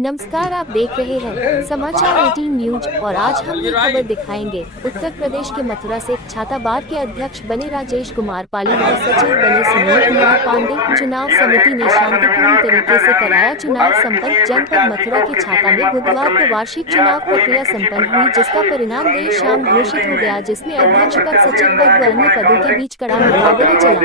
नमस्कार, आप देख रहे हैं समाचार 18 न्यूज और आज हम ये खबर दिखाएंगे। उत्तर प्रदेश के मथुरा से छाता बार के अध्यक्ष बने राजेश कुमार पालीवाल सचिव बने सुनील कुमार पांडे। चुनाव समिति ने शांतिपूर्ण तरीके से कराया चुनाव संपन्न। जनपद मथुरा के छाता में बुधवार को वार्षिक चुनाव प्रक्रिया संपन्न हुई, जिसका परिणाम देर शाम घोषित हो गया, जिसमें अध्यक्ष पद, सचिव पद व अन्य पदों के बीच कड़ा मुकाबला चला।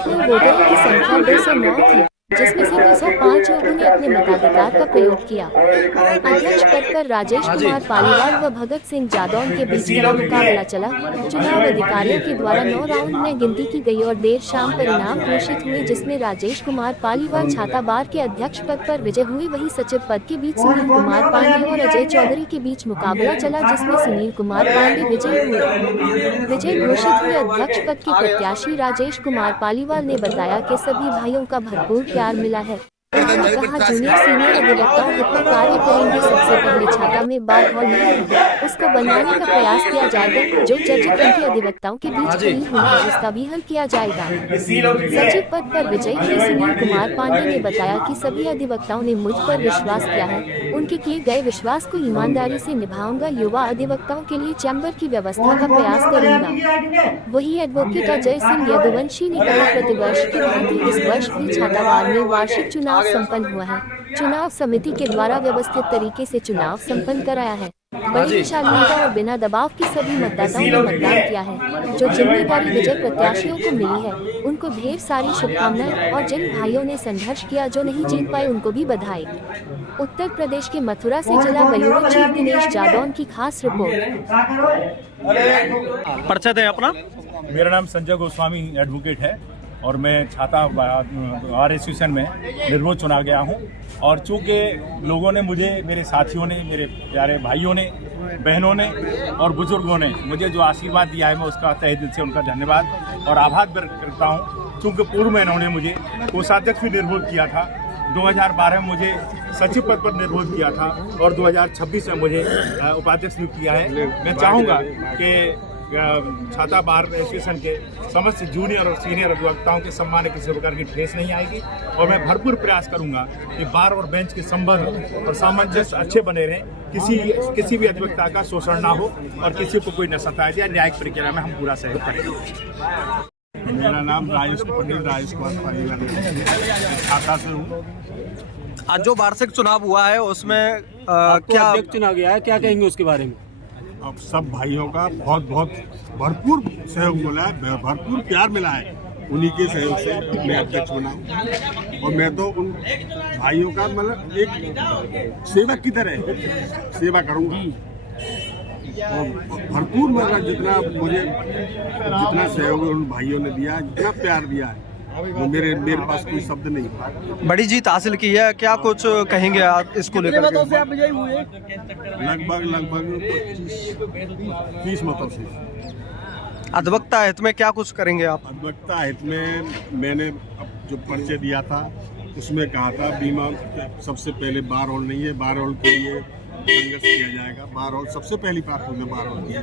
कुल वोटरों की संख्या 209 थी, जिसमें से 205 लोगों ने अपने मताधिकार का प्रयोग किया। अध्यक्ष पद पर राजेश कुमार पालीवाल व भगत सिंह जादौन के बीच कड़ा मुकाबला चला। चुनाव अधिकारियों के द्वारा 9 राउंड में गिनती की गई और देर शाम परिणाम घोषित हुए, जिसमें राजेश कुमार पालीवाल छाता बार के अध्यक्ष पद पर विजय हुई। वहीं सचिव पद के बीच सुनील कुमार पांडे और अजय चौधरी के बीच मुकाबला चला, जिसमें सुनील कुमार पांडे विजयी हुए। विजय घोषित हुए अध्यक्ष पद के प्रत्याशी राजेश कुमार पालीवाल ने बताया कि सभी भाइयों का भरपूर प्यार मिला है। उन्होंने कहा, जूनियर सीनियर अधिवक्ताओं हित में कार्य करेंगे। सबसे पहले छाता में बार हॉल नहीं है, उसको बनवाने का प्रयास किया जाएगा। जो जज के अधिवक्ताओं के बीच खड़ी हुई है, उसका भी हल किया जाएगा। सचिव पद पर विजयी हुए सुनील कुमार पांडे ने बताया कि सभी अधिवक्ताओं ने मुझ पर विश्वास किया है, उनके किए गए विश्वास को ईमानदारी से निभाऊंगा। युवा अधिवक्ताओं के लिए चैम्बर की व्यवस्था का प्रयास करूंगा। वही एडवोकेट अजय सिंह यदुवंशी ने कहा, प्रतिवर्ष की भांति इस वर्ष भी छातावार में वार्षिक चुनाव संपन्न हुआ है। चुनाव समिति के द्वारा व्यवस्थित तरीके से चुनाव संपन्न कराया है। बड़ी शालीनता और बिना दबाव के सभी मतदाताओं ने मतदान किया है। जो जिम्मेदारी विजय प्रत्याशियों को मिली है, उनको ढेर सारी शुभकामनाएं, और जिन भाइयों ने संघर्ष किया, जो नहीं जीत पाए, उनको भी बधाई। उत्तर प्रदेश के मथुरा से जिला ब्यूरो चीफ दिनेश जादौन की खास रिपोर्ट। परिचय दें अपना। मेरा नाम संजय गोस्वामी एडवोकेट है और मैं छाता बार एसोसिएशन में निर्विरोध चुना गया हूं। और चूँकि लोगों ने मुझे, मेरे साथियों ने, मेरे प्यारे भाइयों ने, बहनों ने और बुजुर्गों ने मुझे जो आशीर्वाद दिया है, मैं उसका तहे दिल से उनका धन्यवाद और आभार व्यक्त करता हूं। चूँकि पूर्व में इन्होंने मुझे कोषाध्यक्ष भी निर्विरोध किया था, 2012 में मुझे सचिव पद पर निर्विरोध किया था और 2026 में मुझे उपाध्यक्ष नियुक्त किया है। मैं चाहूँगा कि छाता बार एसोसिएशन के समस्त जूनियर और सीनियर अधिवक्ताओं के सम्मान किसी प्रकार की ठेस नहीं आएगी और मैं भरपूर प्रयास करूंगा कि बार और बेंच के संबंध और सामंजस्य अच्छे बने रहें, किसी भी अधिवक्ता का शोषण ना हो और किसी को कोई न सताया जाए। न्यायिक प्रक्रिया में हम पूरा सहयोग करेंगे। मेरा नाम पंडित राजेश कुमार पालीवाल छाता से हूँ। आज जो वार्षिक चुनाव हुआ है उसमें क्या अध्यक्ष चुना गया है, क्या कहेंगे उसके बारे में? अब सब भाइयों का बहुत बहुत भरपूर सहयोग मिला है, भरपूर प्यार मिला है। उन्हीं के सहयोग से मैं अध्यक्ष बना हूँ और मैं तो उन भाइयों का मतलब एक सेवक की तरह सेवा करूँगा और भरपूर मतलब जितना सहयोग उन भाइयों ने दिया, जितना प्यार दिया है, वो मेरे पास कोई शब्द नहीं। बड़ी जीत हासिल की है, क्या कुछ कहेंगे आप इसको लेकर? लगभग 30 मतों से। अधिवक्ता हित में क्या कुछ करेंगे आप? अधिवक्ता हित में मैंने जो परिचय दिया था उसमें कहा था, बीमा सबसे पहले बार हॉल नहीं है, बार हॉल के लिए संघर्ष किया जाएगा। बार हॉल सबसे पहली प्राथमिकता बार हॉल की है,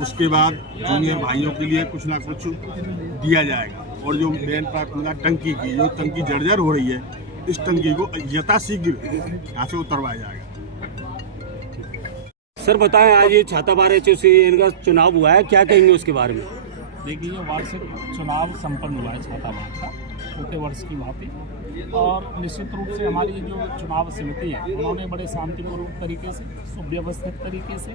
उसके बाद जूनियर भाइयों के लिए कुछ ना कुछ दिया जाएगा और जो मेन प्राथमिकता टंकी की, जो टंकी जर्जर हो रही है, इस टंकी को यथाशीघ्र यहाँ से उतरवाया जाएगा। सर बताएं, आज ये छाता बार एसोसिएशन का चुनाव हुआ है, क्या कहेंगे उसके बारे में? देखिए, वार्षिक चुनाव संपन्न हुआ है छाता बार का छोटे वर्ष की भांति, और निश्चित रूप से हमारी जो चुनाव समिति है, उन्होंने बड़े शांतिपूर्ण तरीके से, सुव्यवस्थित तरीके से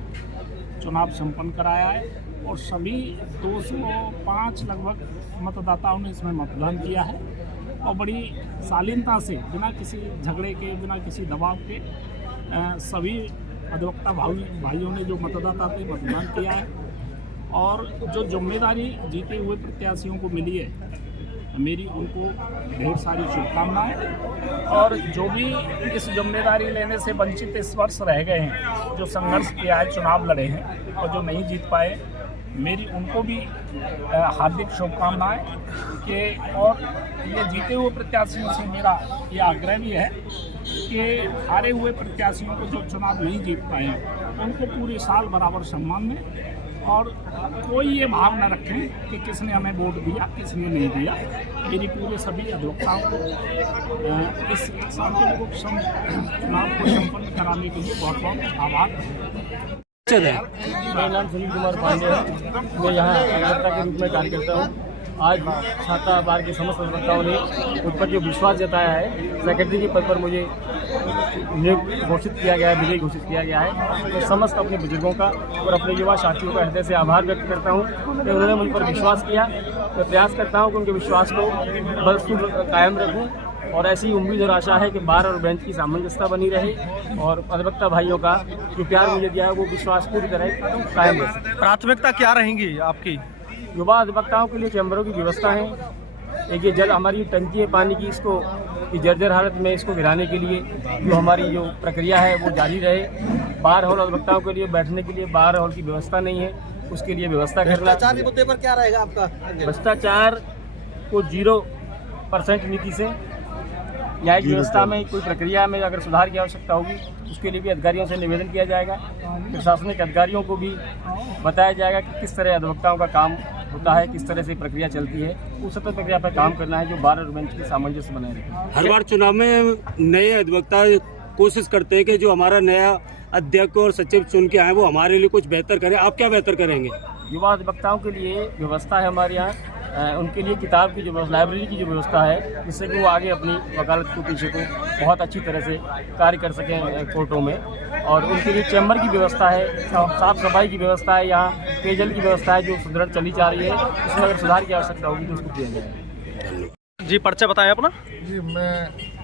चुनाव संपन्न कराया है और सभी 205 लगभग मतदाताओं ने इसमें मतदान किया है और बड़ी शालीनता से, बिना किसी झगड़े के, बिना किसी दबाव के सभी अधिवक्ता भाइयों ने, जो मतदाता थे, मतदान किया है। और जो जिम्मेदारी जीते हुए प्रत्याशियों को मिली है, मेरी उनको ढेर सारी शुभकामनाएं। और जो भी इस जिम्मेदारी लेने से वंचित इस वर्ष रह गए हैं, जो संघर्ष किया है, चुनाव लड़े हैं और जो नहीं जीत पाए, मेरी उनको भी हार्दिक शुभकामनाएं कि, और ये जीते हुए प्रत्याशियों से मेरा ये आग्रह भी है कि हारे हुए प्रत्याशियों को जो चुनाव नहीं जीत पाए हैं, उनको पूरे साल बराबर सम्मान दें और कोई ये भाव न रखें कि किसने हमें वोट दिया किसने नहीं दिया। मेरी पूरे सभी अधिवक्ताओं को इस शांतिपूर्वक चुनाव को संपन्न कराने के लिए बहुत बहुत आभार। मेरा नाम सुनील कुमार पांडे है। मैं यहाँ अधिवक्ता के रूप में कार्य करता हूँ। आज छाता बार के समस्त अधिवक्ताओं ने उस पर जो विश्वास जताया है, सेक्रेटरी के पद पर मुझे नियुक्त घोषित किया गया है, विजयी घोषित किया गया है। तो समस्त अपने बुजुर्गों का और अपने युवा साथियों का हृदय से आभार व्यक्त करता हूँ कि उन्होंने मुझ पर विश्वास किया। मैं प्रयास करता हूँ कि उनके विश्वास को बदस्तूर कायम रखूँ और ऐसी उम्मीद और आशा है कि बार और बेंच की सामंजस्यता बनी रहे और अधिवक्ता भाइयों का जो प्यार मुझे दिया है वो विश्वास पूरी तरह कायम रहे। प्राथमिकता क्या रहेंगी आपकी? युवा अधिवक्ताओं के लिए चैम्बरों की व्यवस्था है। एक ये जल हमारी टंकी है पानी की, इसको जर्जर हालत में इसको गिराने के लिए जो हमारी जो प्रक्रिया है वो जारी रहे। बार हॉल अधिवक्ताओं के लिए बैठने के लिए बार हॉल की व्यवस्था नहीं है, उसके लिए व्यवस्था करना। भ्रष्टाचार के मुद्दे पर क्या रहेगा आपका? भ्रष्टाचार को 0% नीति से न्यायिक व्यवस्था में कोई प्रक्रिया में अगर सुधार की आवश्यकता होगी उसके लिए भी अधिकारियों से निवेदन किया जाएगा। प्रशासनिक अधिकारियों को भी बताया जाएगा कि किस तरह अधिवक्ताओं का काम होता है, किस तरह से प्रक्रिया चलती है, उस सब प्रक्रिया पर काम करना है जो बार और बेंच की सामंजस्य बनाए रखे। हर बार चुनाव में नए अधिवक्ता कोशिश करते हैं कि जो हमारा नया अध्यक्ष और सचिव चुन के आए वो हमारे लिए कुछ बेहतर करें। आप क्या बेहतर करेंगे? युवा अधिवक्ताओं के लिए व्यवस्था है हमारे यहाँ, उनके लिए किताब की जो लाइब्रेरी की जो व्यवस्था है जिससे कि वो आगे अपनी वकालत को पीछे को बहुत अच्छी तरह से कार्य कर सकें कोर्टों में। और उनके लिए चैम्बर की व्यवस्था है, साफ सफाई की व्यवस्था है, यहाँ पेयजल की व्यवस्था है जो सुदृढ़ चली जा रही है। उसमें अगर सुधार की आवश्यकता होगी तो उसको किया जाएगा। जी, परिचय बताएं अपना। जी,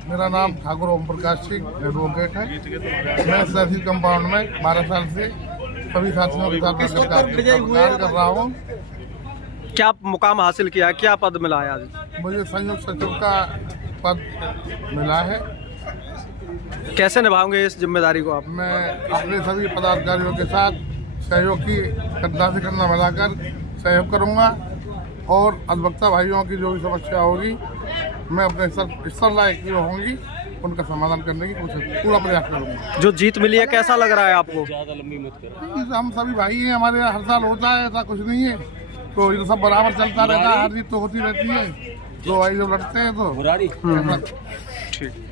मेरा नाम ठाकुर ओम प्रकाश सिंह एडवोकेट है। मैं तहसील कंपाउंड में 12 साल से सभी साथियों के साथ कार्य कर रहा हूँ। क्या मुकाम हासिल किया है, क्या पद मिला है आज? मुझे संयुक्त सचिव का पद मिला है। कैसे निभाओगे इस जिम्मेदारी को आप? मैं अपने सभी पदाधिकारियों के साथ सहयोग की कंधा से कंधा मिलाकर सहयोग करूंगा और अधिवक्ता भाइयों की जो भी समस्या होगी मैं अपने स्तर लायक जो होंगी उनका समाधान करने की कोशिश पूरा प्रयास करूंगा। जो जीत मिली है कैसा लग रहा है आपको? ज़्यादा लंबी मत करो। हम सभी भाई हैं, हमारे यहाँ हर साल होता है, ऐसा कुछ नहीं है। तो ये सब बराबर चलता रहता है, हार जीत तो होती रहती है। तो भाई जब लड़ते हैं तो बुरारी ऐसा ठीक।